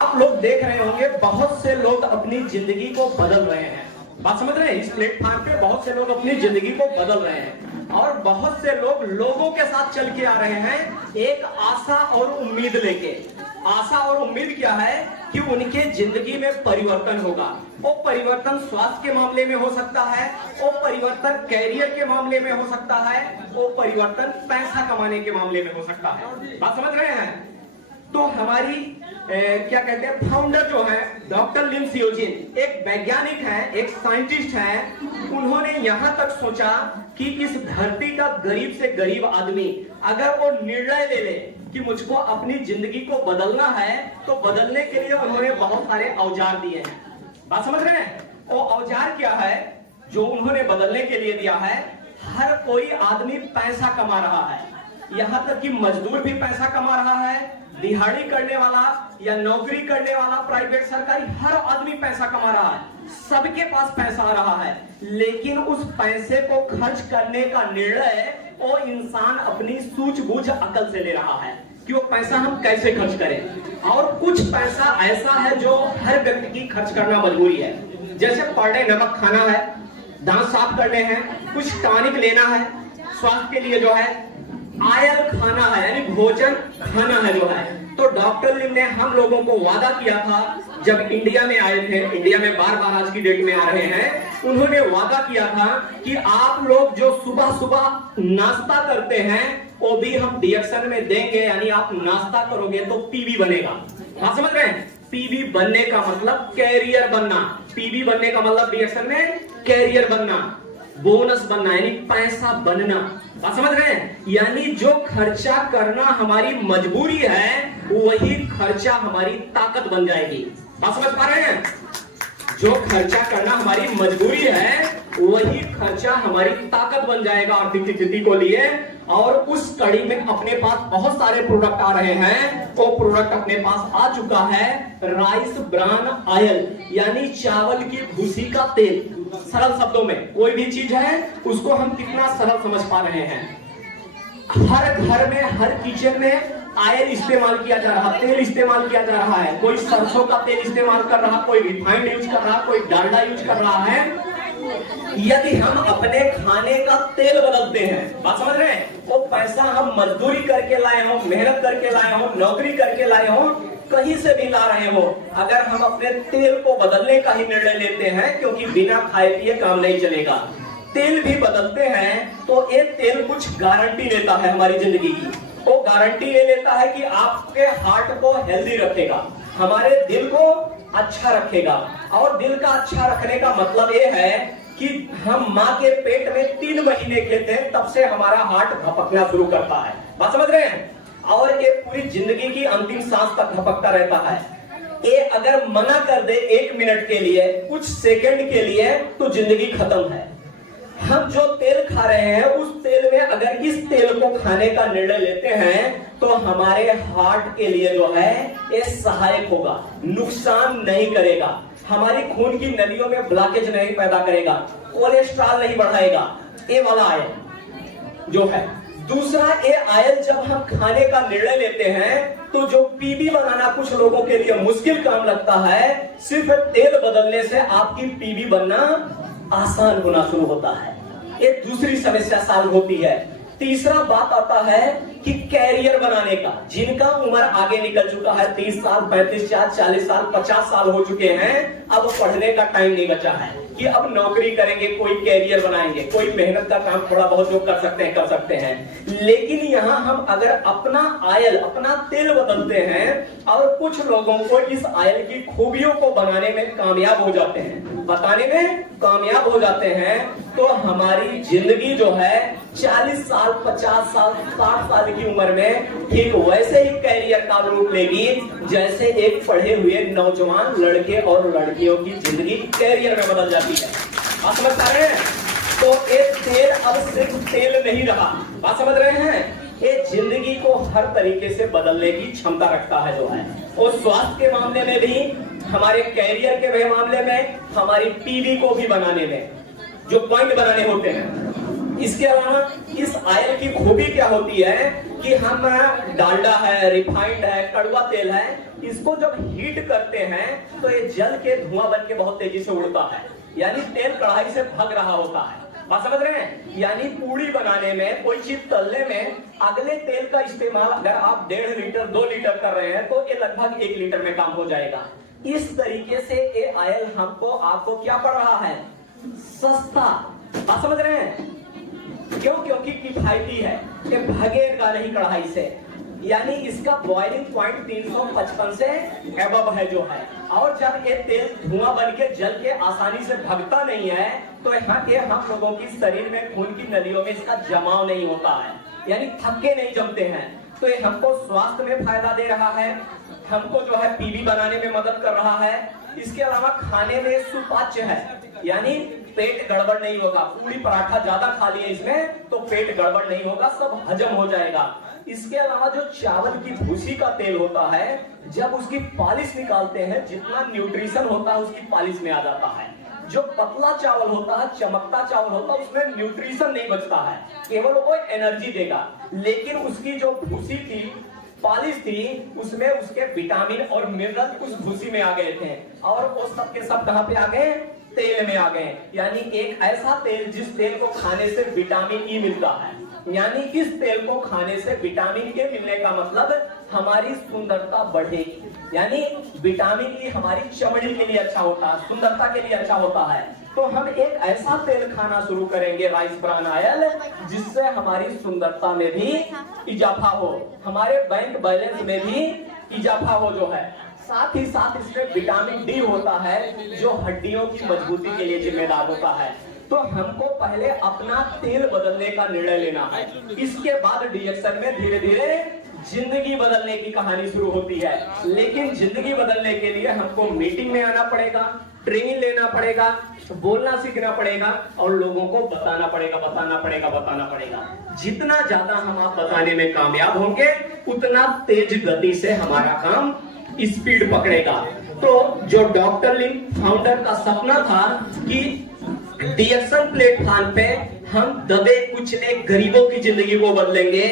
आप लोग देख रहे होंगे बहुत से लोग अपनी जिंदगी को बदल रहे हैं। बात समझ रहे हैं? इस प्लेटफॉर्म पे बहुत से लोग अपनी जिंदगी को बदल रहे हैं और बहुत से लोग लोगों के साथ चल के आ रहे हैं एक आशा और उम्मीद लेके। आशा और उम्मीद क्या है कि उनके जिंदगी में परिवर्तन होगा। वो परिवर्तन स्वास्थ्य के मामले में हो सकता है, वो परिवर्तन कैरियर के मामले में हो सकता है, वो परिवर्तन पैसा कमाने के मामले में हो सकता है। बात समझ रहे हैं? तो हमारी क्या कहते हैं फाउंडर जो है डॉक्टर लिम सियोजिन एक वैज्ञानिक हैं, एक साइंटिस्ट हैं। उन्होंने यहां तक सोचा कि इस धरती का गरीब से गरीब आदमी अगर वो निर्णय ले ले कि मुझको अपनी जिंदगी को बदलना है तो बदलने के लिए उन्होंने बहुत सारे औजार दिए हैं। बात समझ रहे हैं? वो औजार क्या है जो उन्होंने बदलने के लिए दिया है? हर कोई आदमी पैसा कमा रहा है, यहां तक कि मजदूर भी पैसा कमा रहा है, दिहाड़ी करने वाला या नौकरी करने वाला प्राइवेट सरकारी हर आदमी पैसा कमा रहा है, सबके पास पैसा आ रहा है। लेकिन उस पैसे को खर्च करने का निर्णय वो इंसान अपनी सूझबूझ अकल से ले रहा है कि वो पैसा हम कैसे खर्च करें। और कुछ पैसा ऐसा है जो हर व्यक्ति की खर्च करना मजबूरी है, जैसे पर डे नमक खाना है, दांत साफ करने हैं, कुछ टॉनिक लेना है, स्वास्थ्य के लिए जो है आयल खाना है यानी भोजन खाना है जो है। तो डॉक्टर लिम ने हम लोगों को वादा किया था जब इंडिया में आए थे, इंडिया में बार बार आज की डेट में आ रहे हैं, उन्होंने वादा किया था कि आप लोग जो सुबह सुबह नाश्ता करते हैं वो भी हम डिएक्शन में देंगे, यानी आप नाश्ता करोगे तो पीबी बनेगा। आप समझ रहे हैं? पीबी बनने का मतलब कैरियर बनना, पीबी बनने का मतलब डिएक्शन में कैरियर बनना, बोनस बनना यानी पैसा बनना। बात समझ रहे हैं? यानी जो खर्चा करना हमारी मजबूरी है वही खर्चा हमारी ताकत बन जाएगी। बात समझ पा रहे हैं? जो खर्चा करना हमारी मजबूरी है वही खर्चा हमारी ताकत बन जाएगा आर्थिक स्थिति को लिए। और उस कड़ी में अपने पास बहुत सारे प्रोडक्ट आ रहे हैं। वो प्रोडक्ट अपने पास आ चुका है राइस ब्रान ऑयल यानी चावल की भूसी का तेल। सरल शब्दों में कोई भी चीज है उसको हम कितना सरल समझ पा रहे हैं। हर घर में हर किचन में ऑयल इस्तेमाल किया जा रहा, तेल इस्तेमाल किया जा रहा है। कोई सरसों का तेल इस्तेमाल कर रहा, कोई रिफाइंड यूज कर रहा, कोई डालडा यूज कर रहा है। यदि हम अपने खाने का तेल बदलते हैं, बात समझ रहे हैं, वो पैसा हम मजदूरी करके लाए हो, मेहनत करके लाए हो, नौकरी करके लाए हो, कहीं से भी ला रहे हो, अगर हम अपने तेल को बदलने का ही निर्णय लेते हैं, क्योंकि बिना खाए पिए काम नहीं चलेगा, तेल भी बदलते हैं तो ये तेल कुछ गारंटी लेता है हमारी जिंदगी की। वो गारंटी ले लेता है कि आपके हार्ट को हेल्दी रखेगा, हमारे दिल को अच्छा रखेगा। और दिल का अच्छा रखने का मतलब ये है कि हम माँ के पेट में 3 महीने के थे तब से हमारा हार्ट धपकना शुरू करता है। बात समझ रहे हैं? और ये पूरी जिंदगी की अंतिम सांस तक धपकता रहता है। ये अगर मना कर दे 1 मिनट के लिए, कुछ सेकंड के लिए, तो जिंदगी खत्म है। हम जो तेल खा रहे हैं उस तेल में अगर इस तेल को खाने का निर्णय लेते हैं तो हमारे हार्ट के लिए जो है ये सहायक होगा, नुकसान नहीं करेगा, हमारी खून की नलियों में ब्लॉकेज नहीं पैदा करेगा, कोलेस्ट्रॉल नहीं बढ़ाएगा। ये वाला आयल जो है। दूसरा, ये आयल जब हम खाने का निर्णय लेते हैं तो जो पीबी बनाना कुछ लोगों के लिए मुश्किल काम लगता है, सिर्फ तेल बदलने से आपकी पीबी बनना आसान होना शुरू होता है। एक दूसरी समस्या सॉल्व होती है। तीसरा बात आता है कि कैरियर बनाने का। जिनका उम्र आगे निकल चुका है, 30 साल, 35 साल, 40 साल, 50 साल हो चुके हैं, अब पढ़ने का टाइम नहीं बचा है कि अब नौकरी करेंगे, कोई कैरियर बनाएंगे, कोई मेहनत का काम थोड़ा बहुत जो कर सकते हैं कर सकते हैं। लेकिन यहाँ हम अगर अपना आयल, अपना तेल बदलते हैं और कुछ लोगों को इस आयल की खूबियों को बनाने में कामयाब हो जाते हैं, बताने में कामयाब हो जाते हैं, तो हमारी जिंदगी जो है 40 साल, 50 साल, 60 साल की उम्र में ठीक वैसे ही कैरियर का रूप लेगी जैसे एक पढ़े हुए नौजवान लड़के और लड़कियों की जिंदगी कैरियर में बदल जाती है। आप समझ पा रहे हैं? तो एक तेल अब सिर्फ तेल नहीं रहा। बात समझ रहे हैं? ये जिंदगी को हर तरीके से बदलने की क्षमता रखता है जो है। और स्वास्थ्य के मामले में भी, हमारे कैरियर के मामले में, हमारी पीवी को भी बनाने में जो पॉइंट बनाने होते हैं। इसके अलावा इस ऑयल की खूबी क्या होती है कि हम डालडा है, रिफाइंड है, कड़वा तेल है, इसको जब हीट करते हैं तो ये जल के धुआं बन के बहुत तेजी से उड़ता है, यानी तेल कढ़ाई से भग रहा होता है। बात समझ रहे हैं? यानी पूड़ी बनाने में, कोई चीज तलने में अगले तेल का इस्तेमाल अगर आप 1.5 लीटर 2 लीटर कर रहे हैं तो ये लगभग 1 लीटर में काम हो जाएगा। इस तरीके से ये ऑयल हमको आपको क्या पड़ रहा है? सस्ता। बात समझ रहे हैं? क्यों? क्योंकि किफायती है, ये भगेगा नहीं कढ़ाई से, यानी इसका बॉइलिंग पॉइंट 355 से एबव है जो है। और जब ये तेल धुआं बन के जल के आसानी से भगता नहीं है तो ये हम लोगों की शरीर में खून की नलियों में इसका जमाव नहीं होता है, यानी थक्के नहीं जमते हैं। तो ये हमको स्वास्थ्य में फायदा दे रहा है, हमको जो है पीवी बनाने में मदद कर रहा है। इसके अलावा खाने में सुपाच्य है, यानी पेट गड़बड़ नहीं होगा। पूरी पराठा ज्यादा खा लिए इसमें तो पेट गड़बड़ नहीं होगा, सब हजम हो जाएगा। इसके अलावा जो चावल की भूसी का तेल होता है, जब उसकी पॉलिश निकालते हैं, जितना न्यूट्रिशन होता है उसकी पॉलिश में आ जाता है। जो पतला चावल होता है, चमकता चावल होता है, उसमें न्यूट्रिशन नहीं बचता है, केवल वो एनर्जी देगा। लेकिन उसकी जो भूसी थी, पॉलिश थी, उसमें उसके विटामिन और मिनरल उस भूसी में आ गए थे, और वो सब के सब कहां पे आ गए? तेल में आ गए। यानी एक ऐसा तेल जिस तेल को खाने से विटामिन ई मिलता है, यानी इस तेल को खाने से विटामिन के मिलने का मतलब हमारी सुंदरता बढ़ेगी। यानी विटामिन ई हमारी चमड़ी के लिए अच्छा होता है, सुंदरता के लिए अच्छा होता है। तो हम एक ऐसा तेल खाना शुरू करेंगे, राइस ब्रान ऑयल, जिससे हमारी सुंदरता में भी इजाफा हो, हमारे बैंक बैलेंस में भी इजाफा हो जो है। साथ ही साथ इसमें विटामिन डी होता है जो हड्डियों की मजबूती के लिए जिम्मेदार होता है। तो हमको पहले अपना तेल बदलने का निर्णय लेना है, इसके बाद डीएक्शन में धीरे धीरे जिंदगी बदलने की कहानी शुरू होती है। लेकिन जिंदगी बदलने के लिए हमको मीटिंग में आना पड़ेगा, ट्रेनिंग लेना पड़ेगा, बोलना सीखना पड़ेगा और लोगों को बताना पड़ेगा। जितना ज्यादा हम आप बताने में कामयाब होंगे, उतना तेज गति से हमारा काम स्पीड पकड़ेगा। तो जो डॉक्टर लिन फाउंडर का सपना था कि डीएक्शन प्लेटफॉर्म पे हम दबे कुचले गरीबों की जिंदगी को बदलेंगे,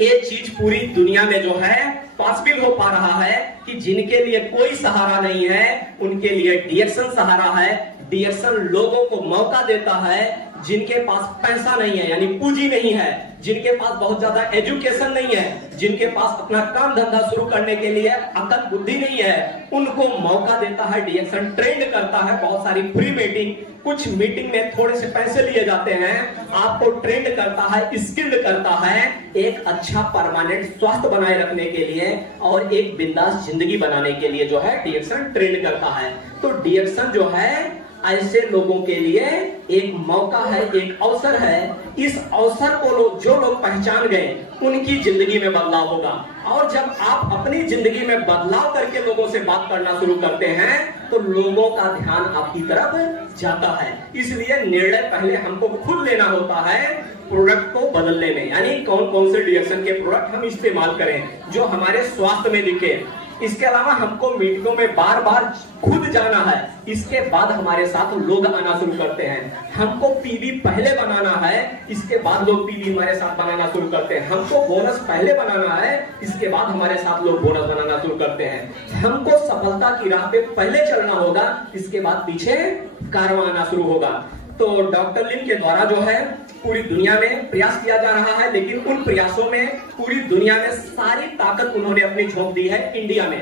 ये चीज पूरी दुनिया में जो है पॉसिबल हो पा रहा है कि जिनके लिए कोई सहारा नहीं है उनके लिए डीएक्शन सहारा है। डीएक्शन लोगों को मौका देता है, जिनके पास पैसा नहीं है, यानी पूंजी नहीं है, जिनके पास बहुत ज्यादा एजुकेशन नहीं है, जिनके पास अपना काम धंधा शुरू करने के लिए अकल बुद्धि नहीं है, उनको मौका देता है। डीएक्शन ट्रेंड करता है बहुत सारी फ्री मीटिंग, कुछ मीटिंग में थोड़े से पैसे लिए जाते हैं, आपको ट्रेंड करता है, स्किल्ड करता है एक अच्छा परमानेंट स्वास्थ्य बनाए रखने के लिए और एक बिंदास जिंदगी बनाने के लिए जो है डीएक्शन ट्रेंड करता है। तो डीएक्शन जो है ऐसे लोगों के लिए एक मौका है, एक अवसर है। इस अवसर को जो लोग पहचान गए उनकी जिंदगी में बदलाव होगा। और जब आप अपनी जिंदगी में बदलाव करके लोगों से बात करना शुरू करते हैं तो लोगों का ध्यान आपकी तरफ जाता है। इसलिए निर्णय पहले हमको खुद लेना होता है प्रोडक्ट को बदलने में, यानी कौन कौन से डीएक्शन के प्रोडक्ट हम इस्तेमाल करें जो हमारे स्वास्थ्य में दिखे। इसके अलावा हमको मीटिंगों में बार बार खुद जाना है, इसके बाद हमारे साथ लोग आना शुरू करते हैं। हमको पीवी पहले बनाना है, इसके बाद लोग पीवी हमारे साथ बनाना शुरू करते हैं। हमको बोनस पहले बनाना है, इसके बाद हमारे साथ लोग बोनस बनाना शुरू करते हैं। हमको सफलता की राह पे पहले चलना होगा, इसके बाद पीछे कारवां आना शुरू होगा। तो डॉक्टर लिन के द्वारा जो है पूरी दुनिया में प्रयास किया जा रहा है, लेकिन उन प्रयासों में पूरी दुनिया में सारी ताकत उन्होंने अपनी झोंक दी है इंडिया में।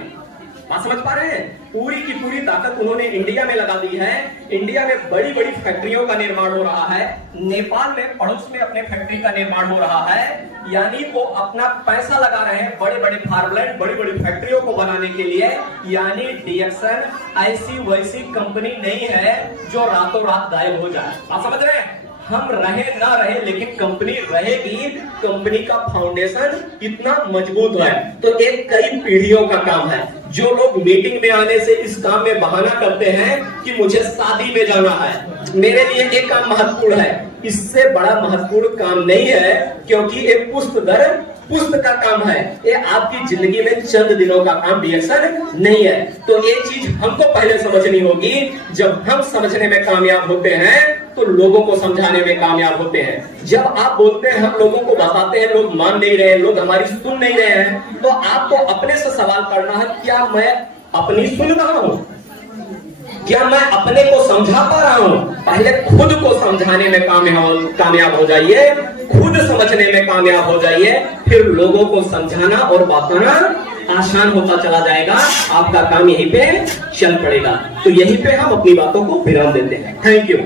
बात समझ पा रहे हैं? पूरी की पूरी ताकत उन्होंने इंडिया में लगा दी है। इंडिया में बड़ी बड़ी फैक्ट्रियों का निर्माण हो रहा है, नेपाल में पड़ोस में अपने फैक्ट्री का निर्माण हो रहा है, यानी वो अपना पैसा लगा रहे हैं बड़े बड़े फार्मलैंड, बड़ी बड़ी फैक्ट्रियों को बनाने के लिए। यानी डीएक्शन ऐसी वैसी कंपनी नहीं है जो रातों रात गायब हो जाए। आप समझ रहे हैं? हम रहे ना रहे लेकिन कंपनी रहेगी। कंपनी का फाउंडेशन इतना मजबूत है। तो एक कई पीढ़ियों का काम है। जो लोग मीटिंग में आने से इस काम में बहाना करते हैं कि मुझे शादी में जाना है, मेरे लिए ये काम महत्वपूर्ण है, इससे बड़ा महत्वपूर्ण काम नहीं है, क्योंकि एक पुष्प का काम है। ये आपकी जिंदगी में चंद दिनों का काम डीएक्शन नहीं है। तो ये चीज हमको पहले समझनी होगी। जब हम समझने में कामयाब होते हैं तो लोगों को समझाने में कामयाब होते हैं। जब आप बोलते हैं हम लोगों को बताते हैं, लोग मान नहीं रहे, लोग हमारी सुन नहीं रहे हैं, तो आपको अपने से सवाल करना है, क्या मैं अपनी सुन रहा हूं? क्या मैं अपने को समझा पा रहा हूं? पहले खुद को समझाने में कामयाब हो जाइए, खुद समझने में कामयाब हो जाइए, फिर लोगों को समझाना और बताना आसान होता चला जाएगा। आपका काम यहीं पे चल पड़ेगा। तो यहीं पे हम अपनी बातों को विराम देते हैं। Thank you.